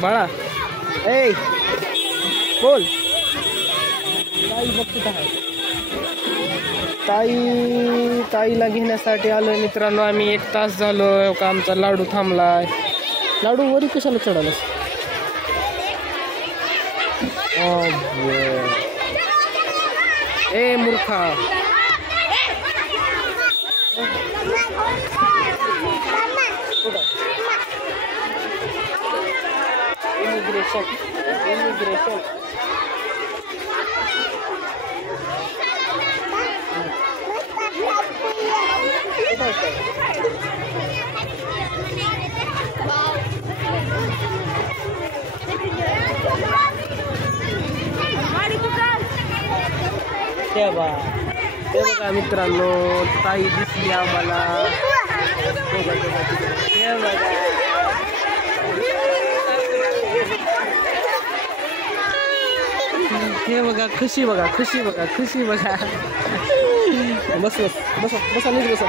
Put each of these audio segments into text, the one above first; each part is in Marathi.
बाळा ए बोल ताई बघत आहे ताईला घेण्यासाठी आलोय मित्रांनो आम्ही 1 तास झालो का आमचा लाडू थांबलाय लाडू वरी कशाला चढालास ए मूर्खा इमिग्रेशन ते बघा मित्रांनो ताई दिसली आम्हाला हे बघा खुशी बघा बस बसा नीट बसा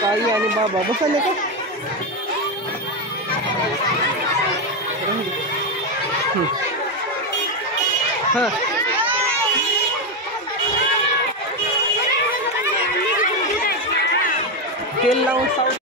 ताई आणि बाबा बसले का हाँ तेल लावून